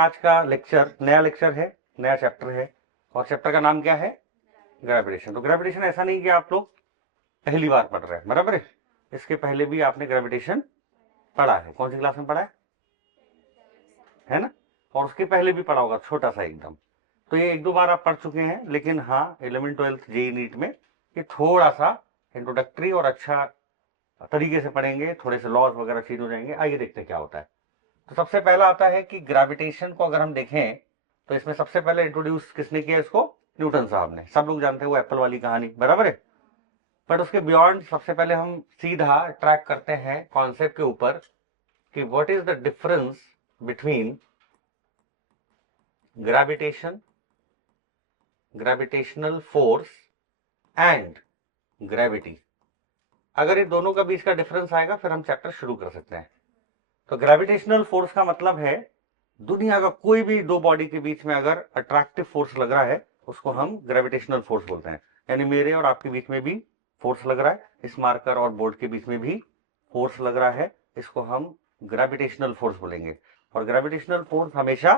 आज का लेक्चर नया लेक्चर है, नया चैप्टर है और चैप्टर का नाम क्या है? ग्रेविटेशन। तो ग्रेविटेशन ऐसा नहीं कि आप लोग पहली बार पढ़ रहे हैं, बराबर है। इसके पहले भी आपने ग्रेविटेशन पढ़ा है। कौन सी क्लास में पढ़ा है ना? और उसके पहले भी पढ़ा होगा, छोटा सा एकदम। तो ये एक दो बार आप पढ़ चुके हैं, लेकिन हाँ 11th 12th जेईई नीट में ये थोड़ा सा इंट्रोडक्टरी और अच्छा तरीके से पढ़ेंगे, थोड़े से लॉज वगैरह चेंज हो जाएंगे। आइए देखते हैं क्या होता है। तो सबसे पहला आता है कि ग्रेविटेशन को अगर हम देखें तो इसमें सबसे पहले इंट्रोड्यूस किसने किया इसको? न्यूटन साहब ने। सब लोग जानते हैं वो एप्पल वाली कहानी, बराबर है। बट उसके बियॉन्ड सबसे पहले हम सीधा ट्रैक करते हैं कॉन्सेप्ट के ऊपर कि what is the difference between gravitation, gravitational force and gravity. अगर ये दोनों का बीच का डिफरेंस आएगा फिर हम चैप्टर शुरू कर सकते हैं। तो ग्रेविटेशनल फोर्स का मतलब है दुनिया का कोई भी दो बॉडी के बीच में अगर अट्रैक्टिव फोर्स लग रहा है उसको हम ग्रेविटेशनल फोर्स बोलते हैं। यानी मेरे और आपके बीच में भी फोर्स लग रहा है, इस मार्कर और बोर्ड के बीच में भी फोर्स लग रहा है, इसको हम ग्रेविटेशनल फोर्स बोलेंगे। और ग्रेविटेशनल फोर्स हमेशा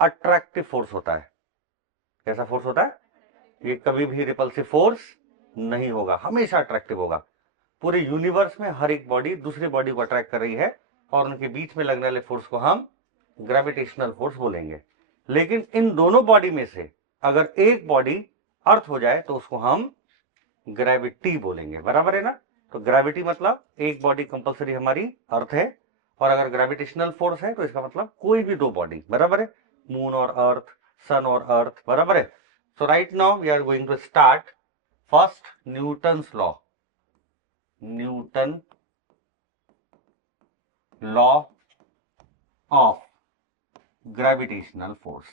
अट्रैक्टिव फोर्स होता है। कैसा फोर्स होता है? ये कभी भी रिपल्सिव फोर्स नहीं होगा, हमेशा अट्रैक्टिव होगा। पूरे यूनिवर्स में हर एक बॉडी दूसरी बॉडी को अट्रैक्ट कर रही है और उनके बीच में लगने वाले फोर्स को हम ग्रेविटेशनल फोर्स बोलेंगे। लेकिन इन दोनों बॉडी में से अगर एक बॉडी अर्थ हो जाए तो उसको हम ग्रेविटी बोलेंगे, बराबर है ना। तो ग्रेविटी मतलब एक बॉडी कंपलसरी हमारी अर्थ है, और अगर ग्रेविटेशनल फोर्स है तो इसका मतलब कोई भी दो बॉडी, बराबर है। मून और अर्थ, सन और अर्थ, बराबर है। So right now we are going to start first Newton's law. Newton law of gravitational force.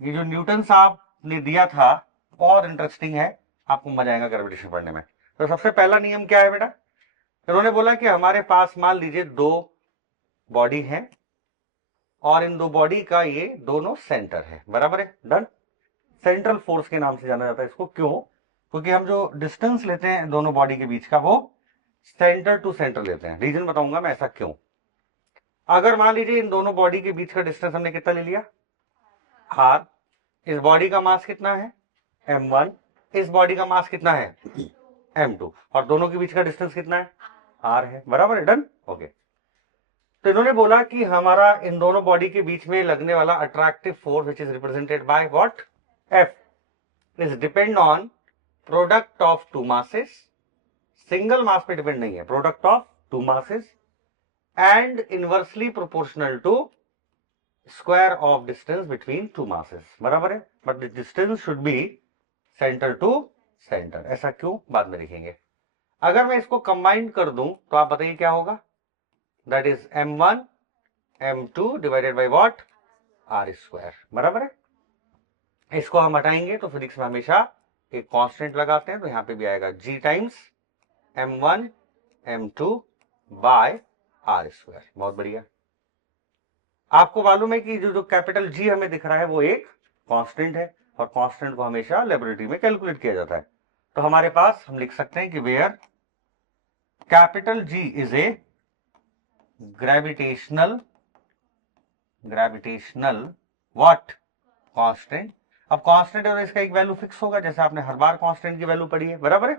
ये जो न्यूटन साहब ने दिया था और इंटरेस्टिंग है, आपको मजा आएगा ग्रेविटेशन पढ़ने में। तो सबसे पहला नियम क्या है बेटा? इन्होंने बोला कि हमारे पास मान लीजिए दो बॉडी हैं और इन दो बॉडी का ये दोनों सेंटर है, बराबर है। डन। सेंट्रल फोर्स के नाम से जाना जाता है इसको। क्यों? क्योंकि हम जो डिस्टेंस लेते हैं दोनों बॉडी के बीच का वो सेंटर टू सेंटर लेते हैं। रीजन बताऊंगा मैं ऐसा क्यों। अगर मान लीजिए इन दोनों बॉडी के बीच का डिस्टेंस हमने कितना ले लिया? r। इस बॉडी का मास कितना है? m1। इस बॉडी का मास कितना है? m2। और दोनों के बीच का डिस्टेंस कितना है? r है, बराबर है। डन। ओके। तो इन्होंने बोला कि हमारा इन दोनों बॉडी के बीच में लगने वाला attractive force which is represented by what? F is depend on product of two masses. Single mass पे डिपेंड नहीं है, product of two masses and inversely proportional to square of distance between two masses, बराबर है। But the distance should be centre to centre. ऐसा क्यों? बाद में देखेंगे। अगर मैं इसको कंबाइन कर दूं तो आप बताइए क्या होगा? That is m1 m2 divided by what? r square, बराबर है। इसको हम हटाएंगे तो फिजिक्स में हमेशा एक कांस्टेंट लगाते हैं, तो यहां पे भी आएगा g times m1 m2 by r square. बहुत बढ़िया। आपको मालूम है कि जो कैपिटल G हमें दिख रहा है वो एक कांस्टेंट है, और कांस्टेंट को हमेशा लेबोरेटरी में कैलकुलेट किया जाता है। तो हमारे पास हम लिख सकते हैं कि where capital G is a gravitational what? Constant. अब कांस्टेंट है और इसका एक वैल्यू फिक्स होगा, जैसे आपने हर बार कांस्टेंट की वैल्यू पढ़ी है, बराबर है।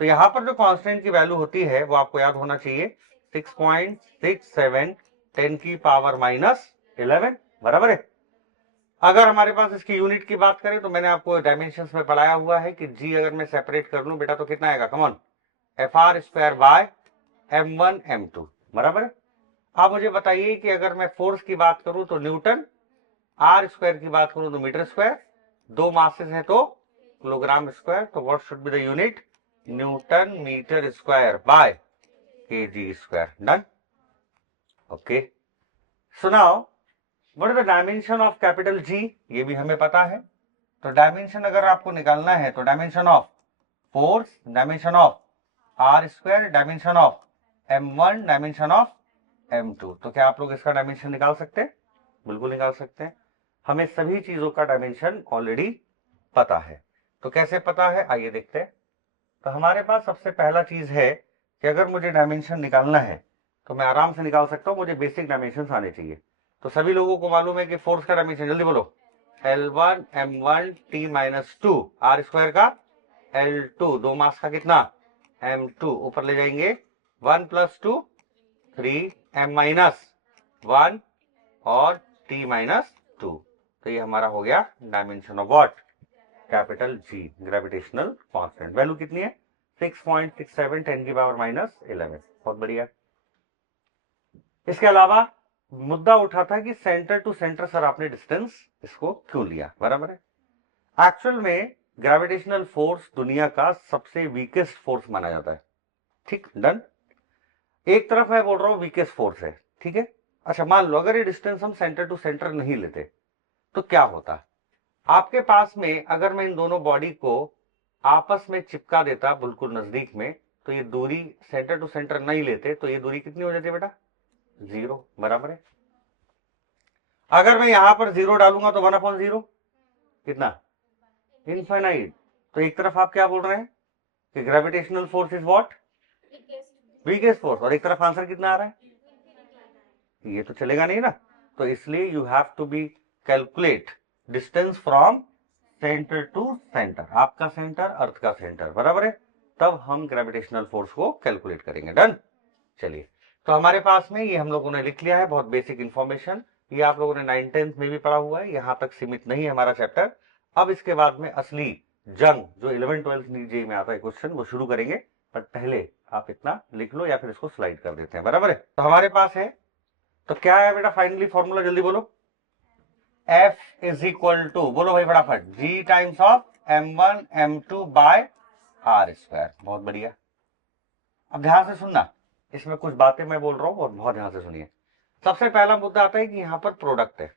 तो यहां पर जो कांस्टेंट की वैल्यू होती है वो आपको याद होना चाहिए 6.67 10 की पावर -11, बराबर है। अगर हमारे पास इसकी यूनिट की बात करें तो मैंने आपको डायमेंशंस में पढ़ाया हुआ है कि G अगर मैं सेपरेट कर लूं बेटा तो कितना आएगा? Come on, FR square by m1 m2, बराबर है। आप मुझे बताइए कि अगर मैं फोर्स की बात करूं तो न्यूटन, R स्क्वायर की बात करूं तो मीटर स्क्वायर, दो मासेस हैं तो किलोग्राम स्क्वायर। तो what should be the unit? Newton metre square by kg square. Done. Okay. So now what is the dimension of capital G? ये भी हमें पता है। तो डायमेंशन अगर आपको निकालना है तो dimension of force, dimension of r square, dimension of m1, dimension of m2। तो क्या आप लोग इसका डायमेंशन निकाल सकते हैं? बिल्कुल निकाल सकते हैं। हमें सभी चीजों का डायमेंशन ऑलरेडी पता है। तो कैसे पता है आइए देखते हैं। तो हमारे पास सबसे पहला चीज है कि अगर मुझे डायमेंशन निकालना है तो मैं आराम से निकाल सकता हूं, मुझे बेसिक डायमेंशन आने चाहिए। तो सभी लोगों को मालूम है कि फोर्स का डायमेंशन, जल्दी बोलो, L1 M1 T minus 2 R square का L2, दो मास का कितना M2, ऊपर ले जाएंगे 1 प्लस 2 3 M माइनस 1 और T माइनस 2। तो ये हमारा हो गया dimension of what, capital G, gravitational constant. Value कितनी है 6.67 10 की पावर माइनस 11। बहुत बढ़िया। इसके अलावा मुद्दा उठा था कि सेंटर टू सेंटर सर आपने डिस्टेंस इसको क्यों लिया, बराबर है। एक्चुअल में ग्रेविटेशनल फोर्स दुनिया का सबसे वीकेस्ट फोर्स माना जाता है, ठीक, डन। एक तरफ मैं बोल रहा हूं वीकेस्ट फोर्स है, ठीक है। अच्छा मान लो अगर ये डिस्टेंस हम सेंटर टू सेंटर नहीं लेते तो क्या होता, आपके पास में अगर मैं इन दोनों बॉडी को आपस में चिपका देता बिल्कुल नजदीक में, तो ये दूरी सेंटर टू सेंटर नहीं लेते तो ये दूरी कितनी हो जाती है बेटा, 0, बराबर है। अगर मैं यहां पर 0 डालूंगा तो 1/0 कितना, इनफाइनाइट। तो एक तरफ आप क्या बोल रहे हैं कि gravitational force is what, weakest force, और एक तरफ आंसर कितना आ रहा है, ये तो चलेगा नहीं ना। तो इसलिए you have to be calculate distance from centre to centre, आपका सेंटर अर्थ का सेंटर, बराबर है, तब हम ग्रेविटेशनल फोर्स को कैलकुलेट करेंगे, डन। चलिए, तो हमारे पास में ये हम लोगों ने लिख लिया है, बहुत बेसिक इंफॉर्मेशन, ये आप लोगों ने 9th 10th में भी पढ़ा हुआ है, यहां तक सीमित नहीं है हमारा चैप्टर। अब इसके बाद में असली जंग जो 11th 12th जेईई में आता है क्वेश्चन, वो शुरू करेंगे, पर पहले आप इतना लिख लो या फिर इसको स्लाइड कर देते हैं, बराबर है। तो हमारे पास है, तो क्या है बेटा फाइनली फॉर्मूला, जल्दी बोलो, F इज इक्वल टू, बोलो भाई फटाफट, G times of M1 M2 by R square. बहुत बढ़िया। अब ध्यान से सुनना, इसमें कुछ बातें मैं बोल रहा हूं और बहुत ध्यान से सुनिए। सबसे पहला मुद्दा आता है कि यहां पर प्रोडक्ट है।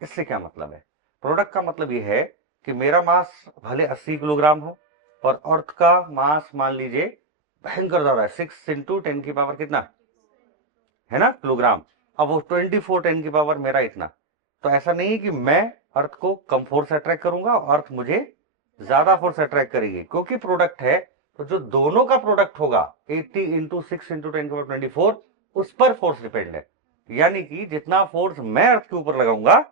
इससे क्या मतलब है, प्रोडक्ट का मतलब यह है कि मेरा मास भले 80 किलोग्राम हो और अर्थ का मास मान लीजिए भयंकर ज्यादा है, 6 इंटू 10 की पावर कितना है ना किलोग्राम, अब वो 24 10 की पावर मेरा इतना। तो ऐसा नहीं है कि मैं अर्थ को कम फोर्स अट्रैक्ट करूंगा और अर्थ मुझे ज्यादा फोर्स अट्रैक्ट करेगी, क्योंकि प्रोडक्ट है। तो जो दोनों का प्रोडक्ट होगा 80 इंटू 6 इंटू 10 की पावर 24, उस पर फोर्स डिपेंड है। यानी कि जितना फोर्स मैं अर्थ के ऊपर लगाऊंगा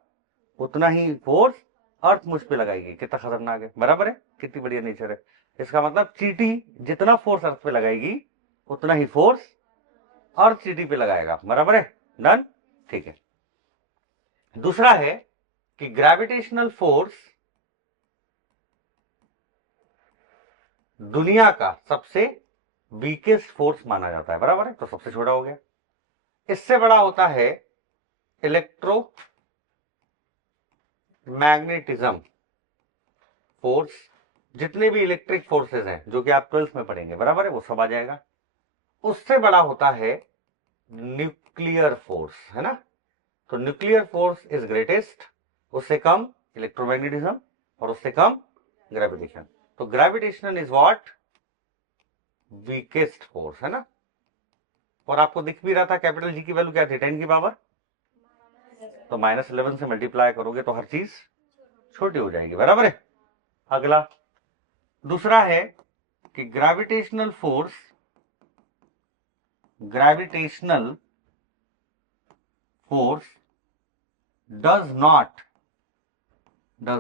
उतना ही फोर्स अर्थ मुझ पे लगाएगी। कितना खतरनाक है, बराबर है, कितनी बढ़िया नेचर है। इसका मतलब चींटी जितना फोर्स अर्थ पे लगाएगी उतना ही फोर्स अर्थ चींटी पे लगाएगा, बराबर है, डन, ठीक है। दूसरा है कि ग्रेविटेशनल फोर्स दुनिया का सबसे वीकेस्ट फोर्स माना जाता है, बराबर है, तो सबसे छोटा हो गया। इससे बड़ा होता है इलेक्ट्रो मैग्नेटिज्म फोर्स, जितने भी इलेक्ट्रिक फोर्सेस हैं जो कि आप 12th में पढ़ेंगे, बराबर है, वो सब आ जाएगा। उससे बड़ा होता है न्यूक्लियर फोर्स, है ना, तो न्यूक्लियर फोर्स इज ग्रेटेस्ट, उससे कम इलेक्ट्रोमैग्नेटिज्म और उससे कम ग्रेविटेशन। तो gravitation is what, weakest force, है ना। और आपको दिख भी रहा था कैपिटल जी की वैल्यू क्या थी, 10 की पावर, तो -11 से मल्टीप्लाई करोगे तो हर चीज छोटी हो जाएगी, बराबर है। अगला दूसरा है कि gravitational force does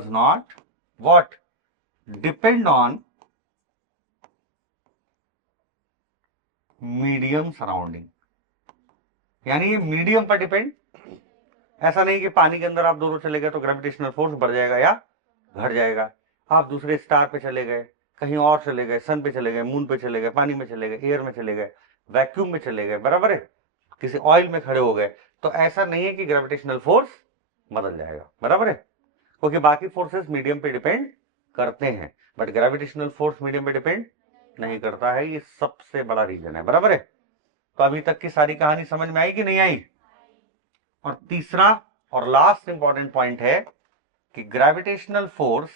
not what depend on medium surrounding, यानी ये मीडियम पर डिपेंड, ऐसा नहीं कि पानी के अंदर आप दोनों चले गए तो ग्रेविटेशनल फोर्स बढ़ जाएगा या घट जाएगा। आप दूसरे स्टार पे चले गए, कहीं और चले गए, सन पे चले गए, मून पे चले गए, पानी में चले गए, एयर में चले गए, वैक्यूम में चले गए, बराबर है, किसी ऑयल में खड़े हो गए, तो ऐसा नहीं है कि ग्रेविटेशनल फोर्स बदल जाएगा, बराबर है, क्योंकि बाकी फोर्सेस मीडियम पे डिपेंड करते हैं, बट ग्रेविटेशनल फोर्स मीडियम पे डिपेंड नहीं करता है। ये सबसे बड़ा रीजन है, बराबर है। तो अभी तक की सारी कहानी समझ में आई कि नहीं आई। और तीसरा और लास्ट इंपॉर्टेंट पॉइंट है कि ग्रेविटेशनल फोर्स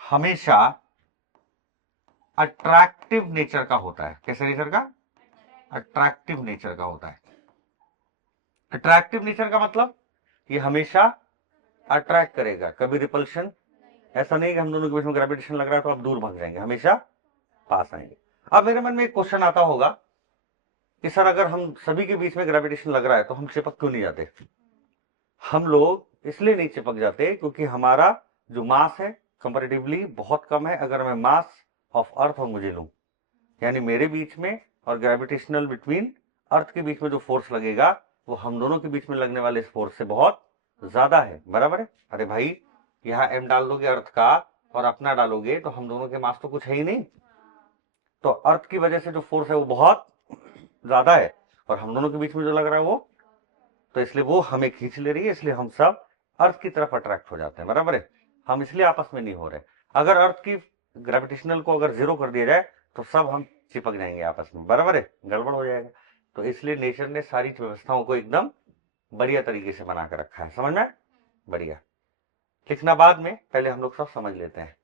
हमेशा अट्रैक्टिव नेचर का होता है। कैसे नेचर का, अट्रैक्टिव नेचर का होता है। अट्रैक्टिव नेचर का मतलब ये हमेशा अट्रैक्ट करेगा, कभी रिपल्शन, ऐसा नहीं कि हम दोनों के बीच में ग्रेविटेशन लग रहा है तो आप दूर भाग जाएंगे, हमेशा पास आएंगे। अब मेरे मन में एक क्वेश्चन आता होगा कि सर अगर हम सभी के बीच में ग्रेविटेशन लग रहा है तो हम चिपक क्यों नहीं जाते? हम लोग इसलिए नहीं चिपक जाते क्योंकि हमारा जो मास है कंपैरेटिवली बहुत कम है। अगर मैं मास ऑफ अर्थ और मुझे लूं, यानी मेरे बीच में और ग्रेविटेशनल बिटवीन अर्थ के बीच में जो फोर्स लगेगा वो हम दोनों के बीच में लगने वाले इस फोर्स से बहुत ज्यादा है, बराबर है। अरे भाई, यहाँ m डाल दोगे अर्थ का और अपना डालोगे तो हम दोनों के मास तो कुछ है ही नहीं, तो अर्थ की वजह से जो फोर्स है वो बहुत ज्यादा है और हम दोनों के बीच में जो लग रहा है वो, तो इसलिए वो हमें खींच ले रही है, इसलिए हम सब अर्थ की तरफ अट्रैक्ट हो जाते हैं, बराबर है। हम इसलिए आपस में नहीं हो रहे। अगर अर्थ की ग्रेविटेशनल को अगर जीरो कर दिया जाए तो सब हम चिपक जाएंगे आपस में, बराबर है, गड़बड़ हो जाएगा। तो इसलिए नेचर ने सारी व्यवस्थाओं को एकदम बढ़िया तरीके से बना कर रखा है, समझ में? बढ़िया। लिखना बाद में, पहले हम लोग सब समझ लेते हैं।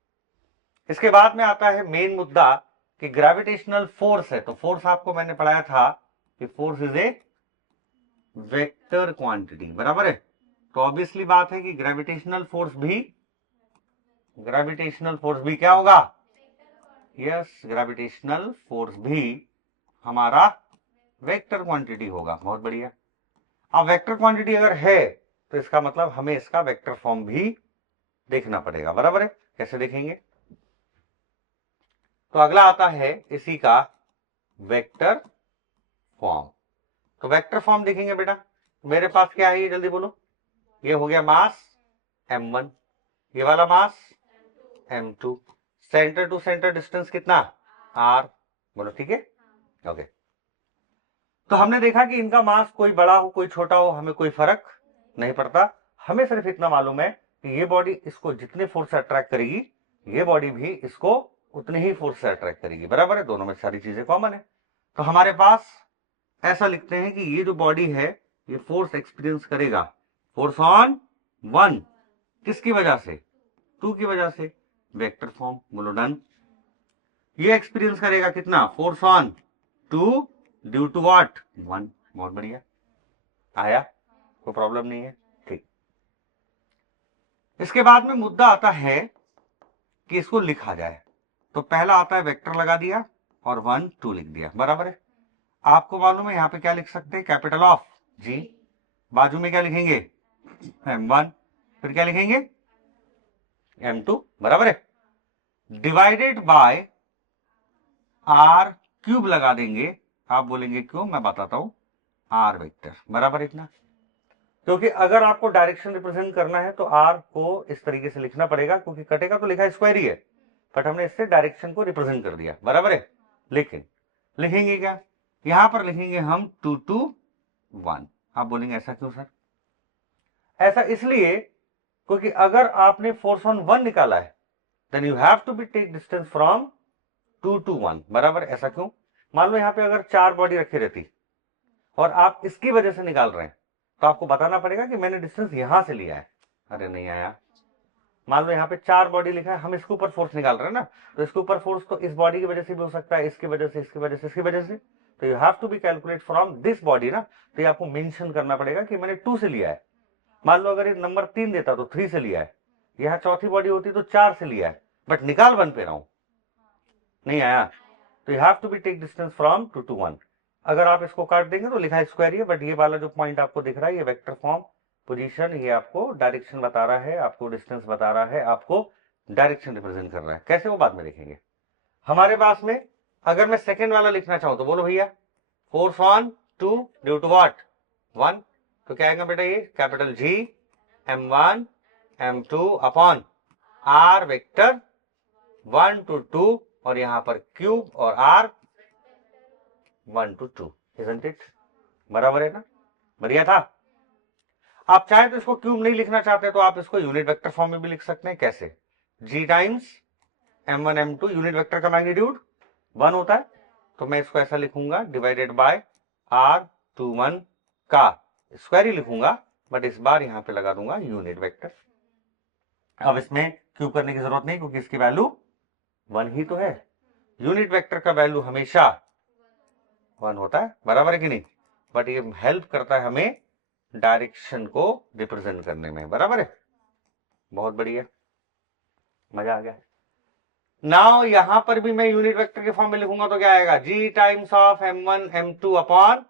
इसके बाद में आता है मेन मुद्दा कि ग्रेविटेशनल फोर्स है। तो फोर्स आपको मैंने पढ़ाया था कि force is a vector quantity, बराबर है। तो ऑब्वियसली बात है कि ग्रेविटेशनल फोर्स भी क्या होगा? यस, ग्रेविटेशनल फोर्स भी हमारा वेक्टर क्वांटिटी होगा। बहुत बढ़िया। अब वेक्टर क्वांटिटी अगर है तो इसका मतलब हमें इसका वेक्टर फॉर्म भी देखना पड़ेगा, बराबर है। कैसे देखेंगे? तो अगला आता है इसी का वेक्टर फॉर्म। तो वेक्टर फॉर्म देखेंगे बेटा, मेरे पास क्या है ये जल्दी बोलो। ये हो गया मास m1, ये वाला mass m2, centre to centre distance कितना? r, बोलो ठीक है, ओके। तो हमने देखा कि इनका मास कोई बड़ा हो कोई छोटा हो हमें कोई फर्क नहीं पड़ता। हमें सिर्फ इतना मालूम है कि ये बॉडी इसको जितने फोर्स से अट्रैक्ट करेगी ये बॉडी भी इसको उतने ही फोर्स से अट्रैक्ट करेगी, बराबर है। दोनों में सारी चीजें कॉमन है। तो हमारे पास ऐसा लिखते हैं कि ये जो बॉडी है ये फोर्स एक्सपीरियंस करेगा, फोर्स ऑन 1, किसकी वजह से? 2 की वजह से, वेक्टर फॉर्म, बोलो डन। ये एक्सपीरियंस करेगा कितना? Force on 2 due to what? 1। बहुत बढ़िया, आया, कोई प्रॉब्लम नहीं है, ठीक। इसके बाद में मुद्दा आता है कि इसको लिखा जाए। तो पहला आता है वेक्टर लगा दिया और 1 2 लिख दिया, बराबर है। आपको मालूम है यहां पे क्या लिख सकते हैं? कैपिटल ऑफ जी, बाजू में क्या लिखेंगे? m1, फिर क्या लिखेंगे? m2, बराबर है। डिवाइडेड बाय r क्यूब लगा देंगे। आप बोलेंगे क्यों? मैं बताता हूं, r वेक्टर, बराबर इतना। क्योंकि अगर आपको डायरेक्शन रिप्रेजेंट करना है तो r को इस तरीके से लिखना पड़ेगा, क्योंकि कटेगा तो लिखा स्क्वायर ही है, बट हमने इससे डायरेक्शन को रिप्रेजेंट कर दिया, बराबर है। लेकिन लिखेंगे क्या? यहां पर लिखेंगे हम 2 2 1। आप बोलेंगे ऐसा क्यों सर? ऐसा इसलिए क्योंकि अगर आपने फोर्स ऑन 1 निकाला है then you have to be take distance from 2 to 1, बराबर। ऐसा क्यों? मान लो यहां पे अगर 4 बॉडी रखी रहती और आप इसकी वजह से निकाल रहे हैं तो आपको बताना पड़ेगा कि मैंने डिस्टेंस यहां से लिया है। अरे नहीं आया। मान लो यहाँ पे 4 बॉडी लिखा है, हम इसके ऊपर फोर्स निकाल रहे हैं ना, तो इसके ऊपर फोर्स तो इस बॉडी की वजह से भी हो सकता है, इसकी वजह से, इसकी वजह से, इसकी वजह से। तो you have to be calculate from this body ना, तो ये आपको मेंशन करना पड़ेगा कि मैंने 2 से लिया है। मान लो अगर ये नंबर 3 देता तो 3 से लिया है, यहाँ चौथी बॉडी होती तो 4 से लिया है, बट निकाल 1 पे रहा हूं। नहीं आया? तो you have to be take distance from 2 to 1। अगर आप इसको काट देंगे तो लिखा है स्क्वायर ही है, बट ये वाला जो पॉइंट आपको दिख रहा है ये वेक्टर फॉर्म पोजीशन, ये आपको डायरेक्शन बता रहा है, आपको डिस्टेंस बता रहा है, आपको डायरेक्शन रिप्रेजेंट कर रहा है। कैसे वो बाद में देखेंगे। हमारे पास में अगर मैं सेकेंड वाला लिखना चाहूं तो बोलो भैया, force on 2 due to what? 1। तो क्या आएगा बेटा? ये capital G m1 m2 upon r vector 1 to 2 और यहां पर क्यूब और r 1 to 2, isn't it? बराबर है ना? बढ़िया था। आप चाहे तो इसको क्यूब नहीं लिखना चाहते तो आप इसको यूनिट वेक्टर फॉर्म में भी लिख सकते हैं। कैसे? G times m1 m2, unit vector का मैग्नीट्यूड 1 होता है, तो मैं इसको ऐसा लिखूंगा डिवाइडेड बाय r21 का स्क्वायर ही लिखूंगा, बट इस बार यहां पे लगा दूंगा यूनिट वेक्टर। अब इसमें क्यूब करने की जरूरत नहीं क्योंकि इसकी वैल्यू 1 ही तो है। यूनिट वेक्टर का वैल्यू हमेशा 1 होता है, बराबर है कि नहीं? बट ये हेल्प करता है हमें डायरेक्शन को रिप्रेजेंट करने में, बराबर है। बहुत बढ़िया, मजा आ गया। नाउ यहां पर भी मैं यूनिट वेक्टर के फॉर्म में लिखूंगा तो क्या आएगा, G times of m1 m2 upon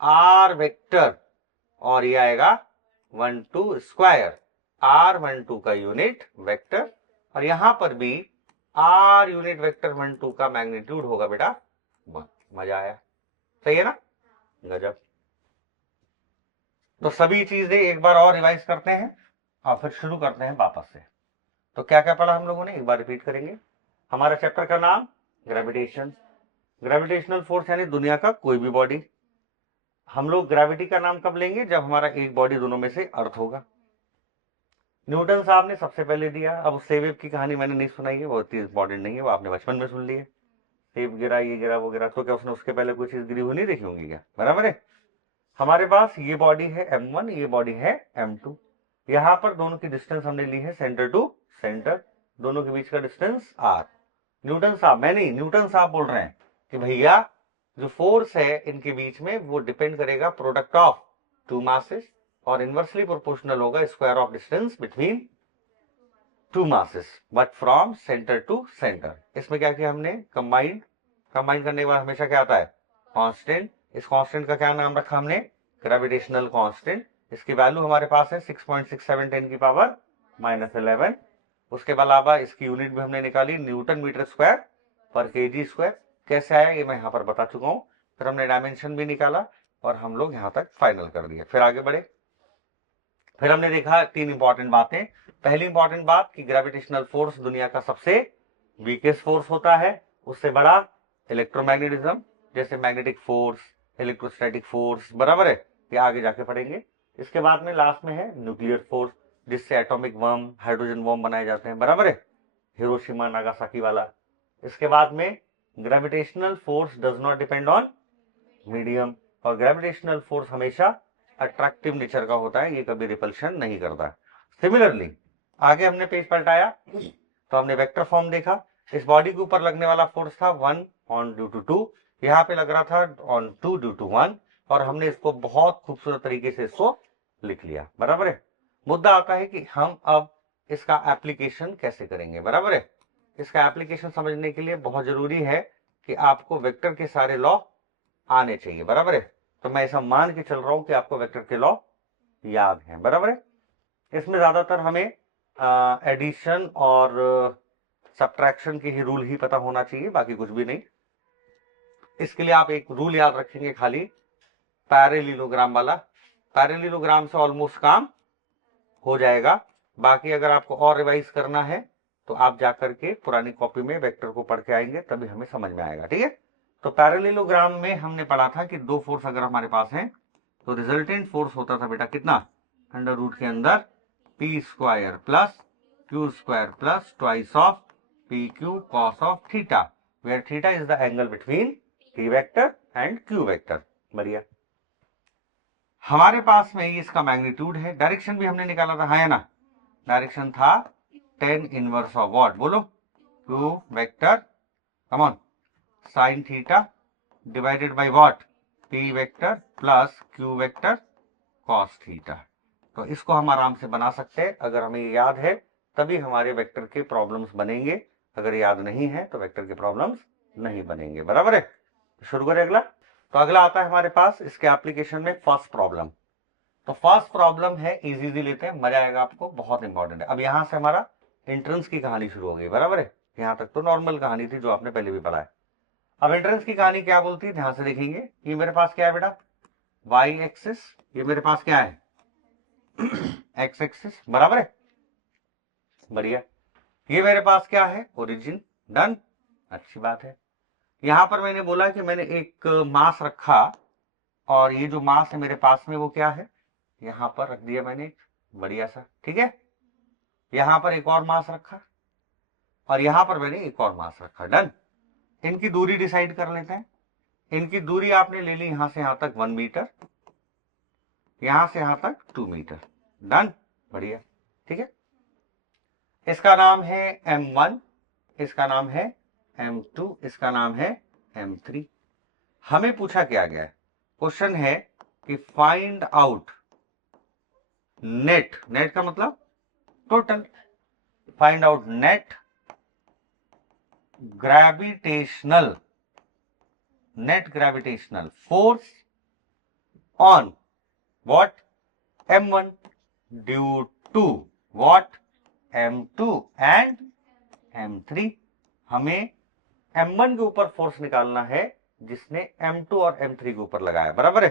r vector, और ये आएगा 1 2 स्क्वायर, r12 का यूनिट वेक्टर, और यहां पर भी r यूनिट वेक्टर 1 2 का मैग्नीट्यूड होगा बेटा 1। मजा आया, सही है ना, गजब। तो सभी चीजें एक बार और रिवाइज करते हैं और फिर शुरू करते हैं वापस से। तो क्या क्या पढ़ा हम लोगों ने, एक बार रिपीट करेंगे। हमारा चैप्टर का नाम ग्रेविटेशन, ग्रेविटेशनल फोर्स यानी दुनिया का कोई भी बॉडी। हम लोग ग्रेविटी का नाम कब लेंगे, जब हमारा एक बॉडी दोनों में से अर्थ होगा। न्यूटन साहब ने सबसे पहले दिया। अब सेब वेब की कहानी मैंने नहीं सुनाई है, वो इतनी इंपॉर्टेंट नहीं है, वो आपने बचपन में सुन ली है। सेब गिरा, ये गिरा, वो गिरा, तो क्या उसने उसके पहले कोई चीज गिरी हुई नहीं देखी होंगी क्या, बराबर है। हमारे पास ये बॉडी है m1, ये बॉडी है m2। यहां पर दोनों की डिस्टेंस हमने ली है सेंटर टू सेंटर, दोनों के बीच का डिस्टेंस r। न्यूटन साहब, मैं नहीं, न्यूटन साहब बोल रहे हैं कि भैया जो फोर्स है इनके बीच में वो डिपेंड करेगा प्रोडक्ट ऑफ टू मासेस, और इनवर्सली प्रोपोर्शनल होगा square of distance between two masses but from centre to centre. इसमें क्या किया हमने, कंबाइन करने के बाद हमेशा क्या आता है, कांस्टेंट। इस कांस्टेंट का क्या नाम रखा हमने, ग्रेविटेशनल कांस्टेंट। इसकी वैल्यू हमारे पास है 6.67 10 की पावर -11। उसके अलावा इसकी यूनिट भी हमने निकाली, न्यूटन मीटर स्क्वायर पर केजी स्क्वायर। कैसे आया ये मैं यहाँ पर बता चुका हूँ। फिर हमने डायमेंशन भी निकाला और हम लोग यहाँ तक फाइनल कर दिया। फिर आगे बढ़े, फिर हमने देखा 3 इंपॉर्टेंट बातें। पहली इंपॉर्टेंट बात कि ग्रेविटेशनल फोर्स दुनिया का सबसे वीकेस्ट फोर्स होता है, उससे बड़ा इलेक्ट्रोमैग्नेटिज्म, जैसे मैग्नेटिक फोर्स, इलेक्ट्रोस्टैटिक फोर्स, बराबर है, ये आगे जाके पढ़ेंगे। इसके बाद में लास्ट में है न्यूक्लियर फोर्स, जिससे एटॉमिक बम, हाइड्रोजन बम बनाए जाते हैं, बराबर है, हिरोशिमा नागासाकी वाला। इसके बाद में gravitational force does not depend on medium, और ग्रेविटेशनल फोर्स हमेशा अट्रैक्टिव नेचर का होता है, ये कभी रिपल्शन नहीं करता। सिमिलरली आगे हमने पेज पलटाया तो हमने वेक्टर फॉर्म देखा। इस बॉडी के ऊपर लगने वाला फोर्स था 1 ऑन ड्यू टू 2, यहाँ पे लग रहा था ऑन 2 ड्यू टू 1, और हमने इसको बहुत खूबसूरत तरीके से इसको लिख लिया, बराबर है। मुद्दा आता है कि हम अब इसका एप्लीकेशन कैसे करेंगे, बराबर है। इसका एप्लीकेशन समझने के लिए बहुत जरूरी है कि आपको वेक्टर के सारे लॉ आने चाहिए, बराबर है। तो मैं ऐसा मान के चल रहा हूं कि आपको वेक्टर के लॉ याद है, बराबर है। इसमें ज्यादातर हमें एडिशन और सब्ट्रैक्शन के ही रूल ही पता होना चाहिए, बाकी कुछ भी नहीं। इसके लिए आप एक रूल याद रखेंगे खाली, पैरेललोग्राम वाला। पैरेललोग्राम से ऑलमोस्ट काम हो जाएगा। बाकी अगर आपको और रिवाइज करना है तो आप जाकर के पुरानी कॉपी में वेक्टर को पढ़ के आएंगे, तभी हमें समझ में आएगा, ठीक है। तो पैरेललोग्राम में हमने पढ़ा था कि दो फोर्स अगर हमारे पास है तो रिजल्टेंट फोर्स होता था बेटा कितना, अंडर रूट के अंदर P square plus Q square plus twice of P Q cos of theta, where theta is the angle between P vector and Q vector. बढ़िया, हमारे पास में इसका मैग्नीट्यूड है। डायरेक्शन भी हमने निकाला था, है ना, डायरेक्शन था 10 इनवर्स ऑफ व्हाट, बोलो, Q vector, come on, sine theta divided by what, P vector plus Q vector cos theta. तो इसको हम आराम से बना सकते हैं, अगर हमें याद है तभी हमारे वेक्टर के प्रॉब्लम्स बनेंगे, अगर याद नहीं है तो वेक्टर के प्रॉब्लम्स नहीं बनेंगे, बराबर है। शुरू करें अगला। तो अगला आता है हमारे पास इसके एप्लीकेशन में फर्स्ट प्रॉब्लम। तो फर्स्ट प्रॉब्लम है, इजी लेते हैं, मजा आएगा आपको, बहुत इंपॉर्टेंट है। अब यहां से हमारा एंट्रेंस की कहानी शुरू हो गई, बराबर है। यहां तक तो नॉर्मल कहानी थी जो आपने पहले भी पढ़ा है। अब एंट्रेंस की कहानी क्या बोलती है, ध्यान से देखेंगे। ये मेरे पास क्या है बेटा, वाई एक्सिस, ये मेरे पास क्या है एक्स एक्सिस, बराबर है, बढ़िया। ये मेरे पास क्या है, ओरिजिन, डन, अच्छी बात है। यहां पर मैंने बोला कि मैंने एक मास रखा, और ये जो मास है मेरे पास में वो क्या है, यहां पर रख दिया मैंने, बढ़िया सा, ठीक है। यहां पर एक और मास रखा, और यहां पर मैंने एक और मास रखा, डन। इनकी दूरी डिसाइड कर लेते हैं। इनकी दूरी आपने ले ली यहां से यहां तक 1 मीटर, यहां से यहां तक 2 मीटर, डन, बढ़िया, ठीक है। इसका नाम है M1, इसका नाम है M2, इसका नाम है M3। हमें पूछा क्या गया है, क्वेश्चन है कि फाइंड आउट नेट का मतलब total, find out net gravitational net gravitational force on what m1 due to what m2 and m3। हमें m1 के ऊपर फोर्स निकालना है जिसने m2 और m3 के ऊपर लगाया, बराबर है।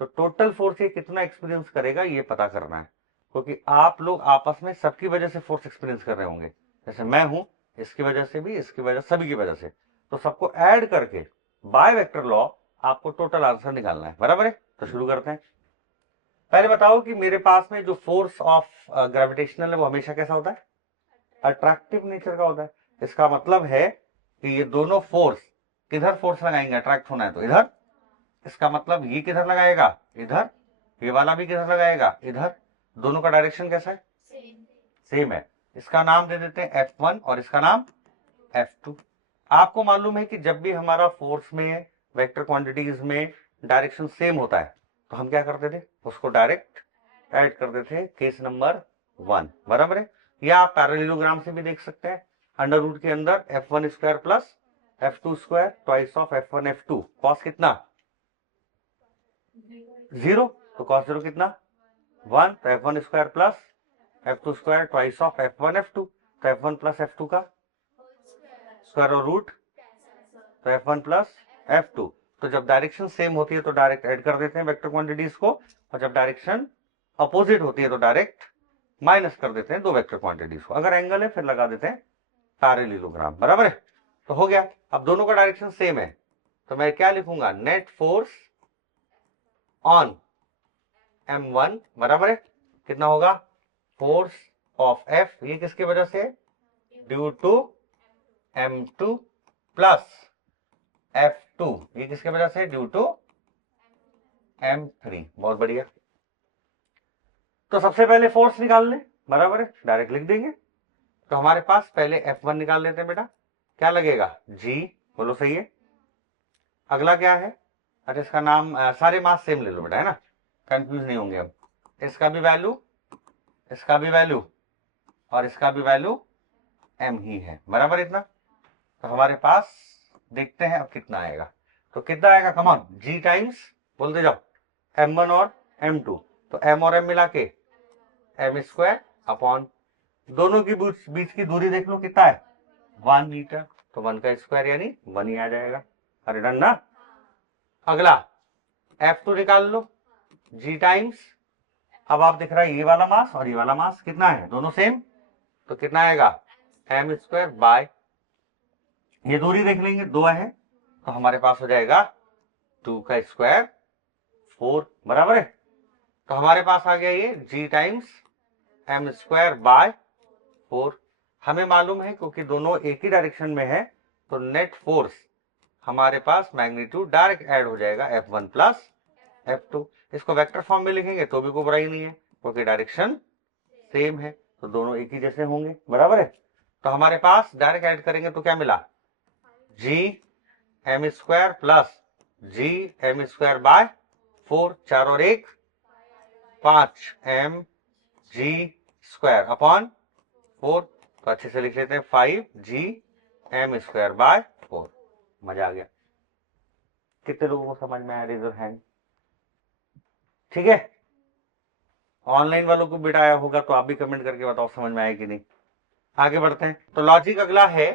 तो टोटल फोर्स ये कितना एक्सपीरियंस करेगा ये पता करना है, क्योंकि आप लोग आपस में सबकी वजह से फोर्स एक्सपीरियंस कर रहे होंगे। जैसे मैं हूं, इसकी वजह से भी, इसकी वजह, सभी की वजह से। तो सबको ऐड करके बाय वेक्टर लॉ आपको टोटल आंसर निकालना है, बराबर है। तो शुरू करते हैं। पहले बताओ कि मेरे पास में जो फोर्स ऑफ ग्रेविटेशनल है वो हमेशा कैसा होता है? अट्रैक्टिव नेचर का होता है। इसका मतलब है कि ये दोनों फोर्स किधर फोर्स लगाएंगे? अट्रैक्ट होना है तो इधर। इसका मतलब ये किधर लगाएगा? इधर। ये वाला भी किधर लगाएगा? इधर। दोनों का डायरेक्शन कैसा है? सेम है। इसका नाम दे देते हैं F1 और इसका नाम F2। आपको मालूम है कि जब भी हमारा फोर्स में, वेक्टर क्वांटिटीज में डायरेक्शन सेम होता है तो हम क्या करते थे? उसको डायरेक्ट ऐड कर देते थे, केस नंबर 1, बराबर है। या आप पैरेललोग्राम से भी देख सकते हैं। अंडर रूट के अंदर F1 square plus F2 square twice of F1 F2। Cos कितना? 0। तो कॉस 0 कितना? 1। तो F1 square plus F2 square twice of F1 F2। तो F1 प्लस F2 का स्क्वायर और रूट, तो F1 प्लस F2। तो जब डायरेक्शन सेम होती है तो डायरेक्ट ऐड कर देते हैं वेक्टर क्वांटिटीज को, और जब डायरेक्शन अपोजिट होती है तो डायरेक्ट माइनस कर देते हैं दो वेक्टर क्वांटिटीज को। अगर एंगल है फिर लगा देते हैं पैरेललोग्राम, बराबर है। तो हो गया। अब दोनों का डायरेक्शन सेम है तो मैं क्या लिखूंगा? नेट फोर्स ऑन M1 बराबर है, कितना होगा? फोर्स ऑफ F, ये किसकी वजह से? Due to M2 plus F2, ये किसकी वजह से? Due to M3। बहुत बढ़िया। तो सबसे पहले फोर्स निकाल लें, बराबर है, डायरेक्ट लिख देंगे। तो हमारे पास पहले F1 निकाल लेते हैं बेटा। क्या लगेगा? G, बोलो सही है। अगला क्या है? अच्छा इसका नाम, सारे मास सेम ले लो बेटा, है ना, कंफ्यूज नहीं होंगे हम। इसका भी वैल्यू, इसका भी वैल्यू और इसका भी वैल्यू m ही है, बराबर इतना। तो हमारे पास देखते हैं अब कितना आएगा। तो कितना आएगा? कमॉन, G टाइम्स, बोलते जाओ, M1 और M2। तो M और M मिला के m स्क्वायर अपॉन दोनों की बीच की दूरी देख लो कितना है? 1 मीटर। तो 1 का स्क्वायर यानी 1 ही आ जाएगा। अरे डन ना। अगला F2 निकाल लो, G टाइम्स, अब आप दिख रहा है ये वाला मास और ये वाला मास कितना है? दोनों सेम। तो कितना आएगा? m स्क्वायर बाय, ये दूरी देख लेंगे 2 है तो हमारे पास हो जाएगा 2 का स्क्वायर 4, बराबर है। तो हमारे पास आ गया ये G times m square by 4। हमें मालूम है क्योंकि दोनों एक ही डायरेक्शन में है तो नेट फोर्स हमारे पास मैग्नीट्यूड डायरेक्ट ऐड हो जाएगा F1 प्लस F2। इसको वेक्टर फॉर्म में लिखेंगे तो भी कोई बुराई नहीं है क्योंकि डायरेक्शन सेम है तो दोनों एक ही जैसे होंगे, बराबर है। तो हमारे पास डायरेक्ट ऐड करेंगे तो क्या मिला? G m square plus G m square by 4, 4 और 1 5 m G स्क्वायर अपॉन 4। तो अच्छे से लिख लेते हैं 5G m स्क्वायर बाय 4। मजा आ गया। कितने लोगों को समझ में आया? Raise your hand. ठीक है, ऑनलाइन वालों को बेटा आया होगा तो आप भी कमेंट करके बताओ समझ में आया कि नहीं। आगे बढ़ते हैं। तो लॉजिक अगला है,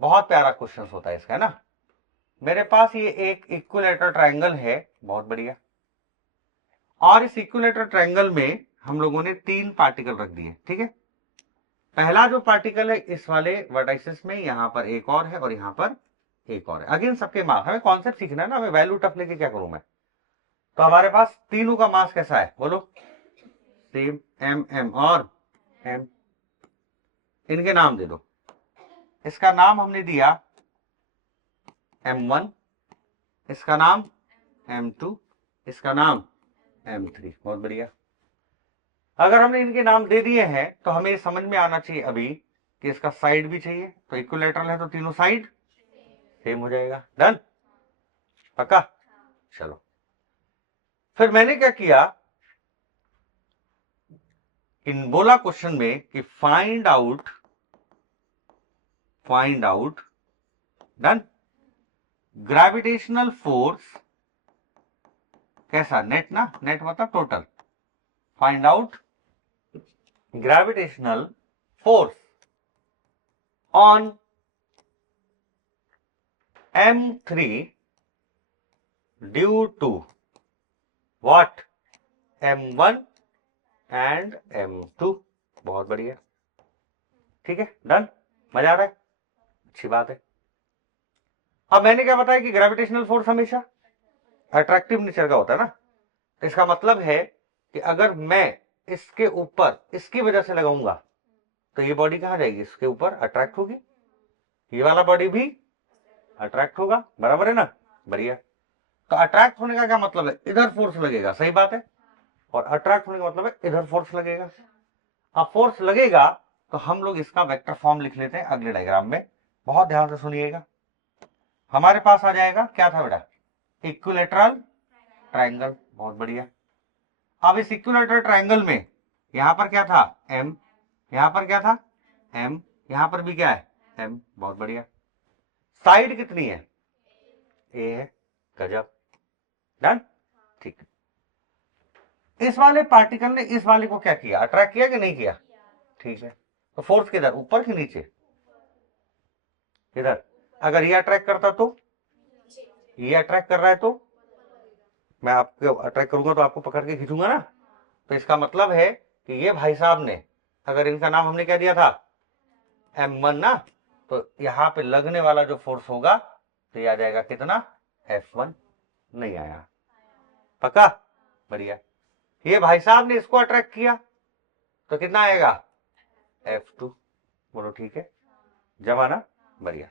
बहुत प्यारा क्वेश्चन होता है इसका, है ना। मेरे पास ये एक इक्विलेटरल ट्रायंगल है, बहुत बढ़िया, और इस इक्विलेटरल ट्रायंगल में हम लोगों ने 3 पार्टिकल रख दिए, ठीक है। पहला जो पार्टिकल है इस वाले वर्टाइसिस में, यहां पर एक और है और यहां पर एक और है। अगेन सबके मास, हमें कॉन्सेप्ट सीखना है ना, हमें वैल्यू टफ लेके क्या करूं मैं। तो हमारे पास तीनों का मास कैसा है? बोलो। सेम, m m और m। इनके नाम दे दो। इसका नाम हमने दिया m1, इसका नाम m2, इसका नाम m3। बहुत बढ़िया। अगर हमने इनके नाम दे दिए हैं तो हमें समझ में आना चाहिए अभी कि इसका साइड भी चाहिए। तो इक्विलेटरल है तो तीनों साइड सेम हो जाएगा। डन, पक्का। चलो, फिर मैंने क्या किया, इन बोला क्वेश्चन में कि find out find out, done, gravitational force कैसा, नेट ना, नेट मतलब total, find out gravitational force on M3 due to what, M1 and M2। बहुत बढ़िया, ठीक है, डन, मजा आ रहा है, अच्छी बात है। अब मैंने क्या बताया कि ग्रेविटेशनल फोर्स हमेशा अट्रैक्टिव नेचर का होता है ना, तो इसका मतलब है कि अगर मैं इसके ऊपर इसकी वजह से लगाऊंगा तो ये बॉडी कहां जाएगी, इसके ऊपर अट्रैक्ट होगी, ये वाला बॉडी भी अट्रैक्ट होगा, बराबर है ना, बढ़िया। तो अट्रैक्ट होने का क्या मतलब है, इधर फोर्स लगेगा, सही बात है, और अट्रैक्ट होने का मतलब है इधर फोर्स लगेगा। अब फोर्स लगेगा तो हम लोग इसका वेक्टर फॉर्म लिख लेते हैं अगले डायग्राम में, बहुत ध्यान से सुनिएगा। हमारे पास आ जाएगा, क्या था बेटा, इक्विलैटरल ट्रायंगल, बहुत बढ़िया। अब इस इक्विलैटरल ट्रायंगल में यहां पर क्या था, M, यहां पर क्या था, M, यहां पर भी क्या है, M, बहुत बढ़िया। साइड कितनी है, A है, गजब, डन, ठीक। इस वाले पार्टिकल ने इस वाले को क्या किया, अट्रैक्ट किया कि नहीं किया, ठीक है। तो फोर्स किधर, ऊपर कि नीचे, किधर, अगर ये अट्रैक्ट करता तो, ये अट्रैक्ट कर रहा है तो मैं आपको अट्रैक्ट करूंगा तो आपको पकड़ के खींचूंगा ना, तो इसका मतलब है कि ये भाई साहब ने, अगर इनका नाम हमने क्या दिया था, M1 ना, तो यहां पे लगने वाला जो फोर्स होगा तो ये आ जाएगा कितना, F1, नहीं आया, पक्का, बढ़िया। ये भाई साहब ने इसको अट्रैक्ट किया तो कितना आएगा, F2, बोलो ठीक है, जमा ना, बढ़िया।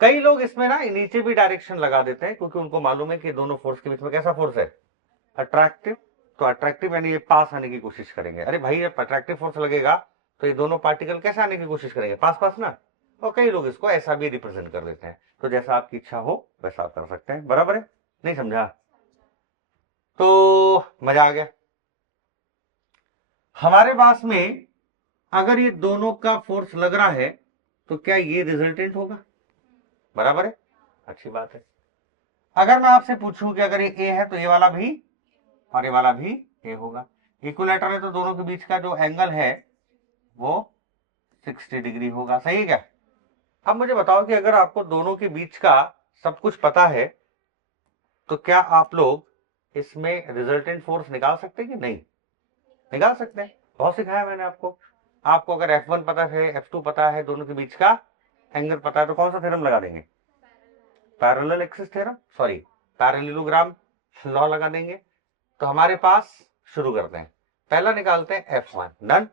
कई लोग इसमें ना नीचे भी डायरेक्शन लगा देते हैं क्योंकि उनको मालूम है कि दोनों फोर्स के बीच में कैसा फोर्स है, अट्रैक्टिव, तो अट्रैक्टिव यानी ये पास आने की कोशिश करेंगे। अरे भाई जब अट्रैक्टिव फोर्स लगेगा तो ये दोनों पार्टिकल कैसे आने की कोशिश करेंगे, पास पास ना, और कई लोग इसको ऐसा भी रिप्रेजेंट कर देते हैं, तो जैसा आपकी इच्छा हो वैसा आप कर सकते हैं, बराबर है, नहीं समझा, तो मजा आ गया। हमारे पास में अगर ये दोनों का फोर्स लग रहा है तो क्या ये रिजल्टेंट होगा, बराबर है, अच्छी बात है। अगर मैं आपसे पूछूं कि अगर ये ए है तो ये वाला भी और ये वाला भी ए होगा, इक्विलैटरल है तो दोनों के बीच का जो एंगल है वो 60 डिग्री होगा, सही है क्या। अब मुझे बताओ कि अगर आपको दोनों के बीच का सब कुछ पता है तो क्या आप लोग इसमें रिजल्टेंट फोर्स निकाल सकते हैं कि नहीं, निकाल सकते हैं, बहुत सिखाया मैंने आपको। आपको अगर F1 पता है, F2 पता है, दोनों के बीच का एंगल पता है तो कौन सा थ्योरम लगा देंगे, parallel axis theorem, sorry parallelogram law लगा देंगे। तो हमारे पास शुरू करते हैं, पहला निकालते हैं F1, डन,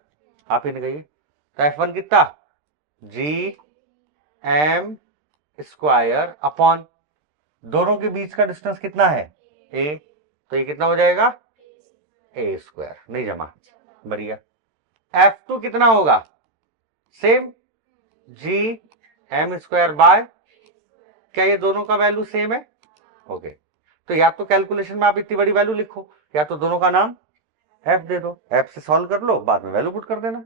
आप ही निकालिए। तो F1 कितना, जी एम स्क्वायर अपॉन दोनों के बीच का डिस्टेंस कितना है, ए, तो ये कितना हो जाएगा, ए स्क्वायर, नहीं जमा, बढ़िया। F2 कितना होगा, same, G M square by, क्या ये दोनों का वैल्यू सेम है, ओके। तो या तो कैलकुलेशन में आप इतनी बड़ी वैल्यू लिखो या तो दोनों का नाम F दे दो, F से सॉल्व कर लो, बाद में वैल्यू पुट कर देना,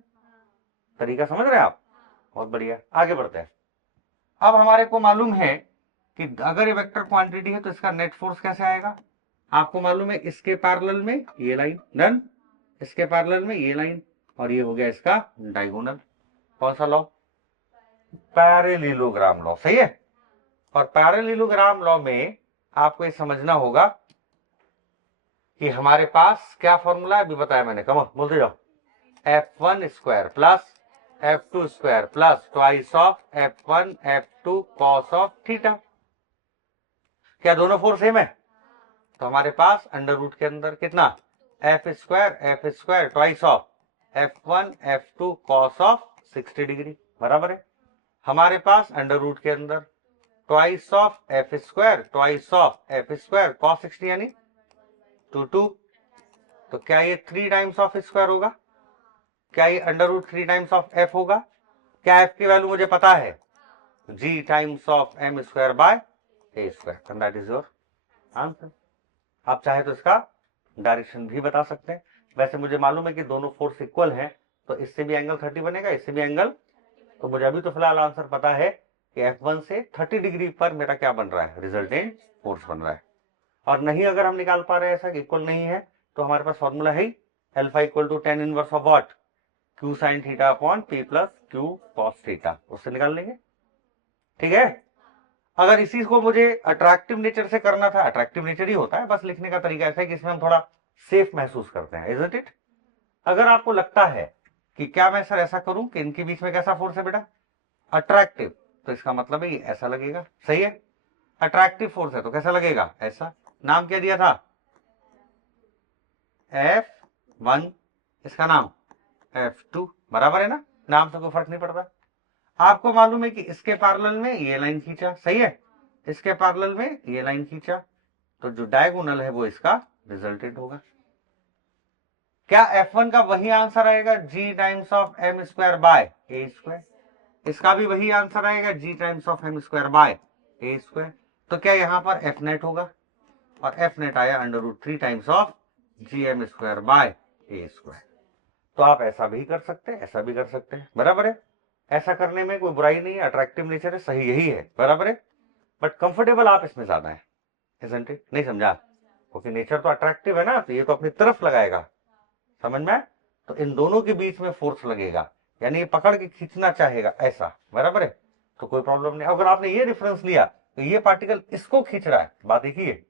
तरीका समझ रहे हैं आप, बहुत बढ़िया। आगे बढ़ते हैं। अब हमारे को मालूम है कि अगर ये वेक्टर क्वांटिटी है तो इसका नेट फोर्स कैसे आएगा, आपको मालूम है इसके पैरेलल में ये लाइन, डन, इसके पैरेलल में ये लाइन, और ये हो गया इसका डायगोनल, कौन सा लॉ, पैरेललोग्राम लॉ, सही है। और पैरेललोग्राम लॉ में आपको ये समझना होगा कि हमारे पास क्या फॉर्मूला है, अभी बताया मैंने, कम बोलते जाओ, F1 square plus F2 square plus twice of F1 F2 cos of theta, क्या दोनों फोर्स सेम है, तो हमारे पास अंडर रूट के अंदर कितना, F square twice of F1 F2 cos of 60 degree, बराबर है। हमारे पास अंडर रूट के अंदर twice of F square twice of F square cos 60 यानी 2 तो क्या ये 3 टाइम्स ऑफ स्क्वायर होगा, क्या ये under root 3 times of F होगा, क्या F की वैल्यू मुझे पता है, G times of M square by A square, and that is your answer. आप चाहे तो इसका डायरेक्शन भी बता सकते हैं, वैसे मुझे मालूम है कि दोनों फोर्स इक्वल हैं तो इससे भी एंगल 30 बनेगा, इससे भी एंगल तो मुझे अभी तो फिलहाल आंसर पता है कि F1 से 30 डिग्री पर मेरा क्या बन रहा है, रिजल्टेंट फोर्स बन रहा है। और नहीं अगर हम निकाल पा रहे हैं ऐसा कि इक्वल नहीं है, तो हमारे पास फॉर्मूला है alpha equal to tan inverse of what, Q sin theta upon P plus Q cos theta, उससे निकाल लेंगे। ठीक है। अगर इसी को मुझे अट्रैक्टिव नेचर से करना था, अट्रैक्टिव नेचर ही होता है, बस लिखने का तरीका ऐसा है कि इसमें हम थोड़ा सेफ महसूस करते हैं, इजंट इट। अगर आपको लगता है कि क्या मैं सर ऐसा करूं कि इनके बीच में कैसा फोर्स है बेटा, अट्रैक्टिव, तो इसका मतलब है ऐसा लगेगा, सही है। अट्रैक्टिव फोर्स है तो कैसा लगेगा, ऐसा। नाम क्या दिया था, F1, इसका नाम F2, बराबर है ना, नाम से कोई फर्क नहीं पड़ता। आपको मालूम है कि इसके पैरेलल में ये लाइन खींचा, सही है, इसके पैरेलल में ये लाइन खींचा, तो जो डायगोनल है वो इसका रिजल्टेंट होगा। क्या F1 का वही आंसर आएगा G times of M square by A square, इसका भी वही आंसर आएगा G times of M square by A square. तो क्या यहां पर F नेट होगा, और F नेट आया √3 times of GM square by A square. तो आप ऐसा भी कर सकते हैं, ऐसा भी कर सकते हैं, बराबर है। ऐसा करने में कोई बुराई नहीं है, अट्रैक्टिव नेचर है, सही यही है, बराबर है। बट कंफर्टेबल आप इसमें ज्यादा है, इजंट इट, नहीं समझा, क्योंकि नेचर तो अट्रैक्टिव है ना, तो ये तो अपनी तरफ लगाएगा, समझ में। तो इन दोनों के बीच में फोर्स लगेगा, यानी ये पकड़ के खींचना चाहेगा ऐसा, बराबर है। तो कोई प्रॉब्लम नहीं। अगर आपने ये रेफरेंस लिया तो ये पार्टिकल इसको खींच रहा है, बात एक ही है,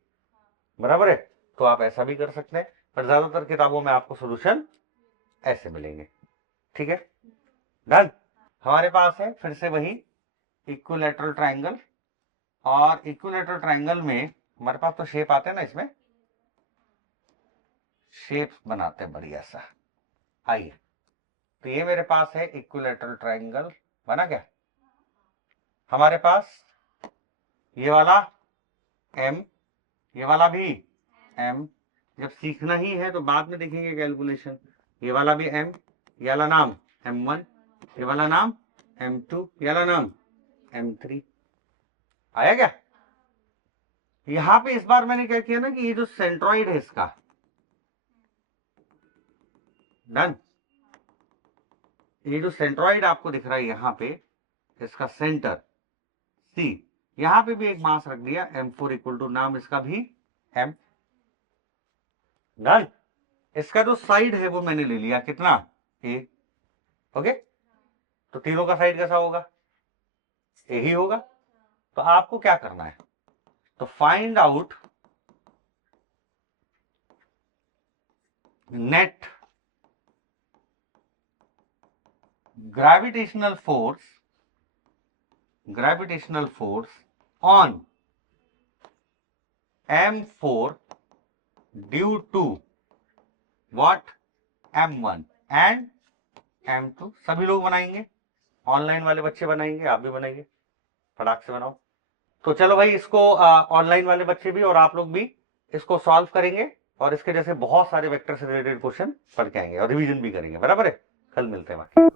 बराबर है। तो आप ऐसा भी कर सकते हैं, पर ज्यादातर किताबों में आपको सोल्यूशन ऐसे मिलेंगे। ठीक है, डन। हमारे पास है फिर से वही इक्विलैटरल ट्रायंगल, और इक्विलैटरल ट्रायंगल में हमारे पास तो शेप आते हैं ना, इसमें शेप बनाते हैं बढ़िया सा। आइए, तो ये मेरे पास है इक्विलैटरल ट्रायंगल, बना क्या हमारे पास, ये वाला M, ये वाला भी M, जब सीखना ही है तो बाद में देखेंगे कैलकुलेशन। ये वाला भी M, ये वाला नाम M1, ये वाला नाम M2, ये वाला नाम M3। आया क्या। यहां पे इस बार मैंने क्या किया ना कि ये जो सेंट्रॉइड है इसका, डन, ये जो सेंट्रॉइड आपको दिख रहा है यहां पे, इसका सेंटर C, यहां पे भी एक मास रख दिया M4 इक्वल टू, नाम इसका भी M, डन। इसका जो साइड है वो मैंने ले लिया कितना, A, ओके। तो तीनों का साइड कैसा होगा, A ही होगा। तो आपको क्या करना है, तो find out net gravitational force on M4 due to what, M1 and M2। सभी लोग बनाएंगे, ऑनलाइन वाले बच्चे बनाएंगे, आप भी बनाएंगे, फटाक से बनाओ। तो चलो भाई, इसको ऑनलाइन वाले बच्चे भी और आप लोग भी इसको सॉल्व करेंगे, और इसके जैसे बहुत सारे वेक्टर से रिलेटेड क्वेश्चन पढ़ के आएंगे और रिवीजन भी करेंगे, बराबर है। कल मिलते हैं बाकी।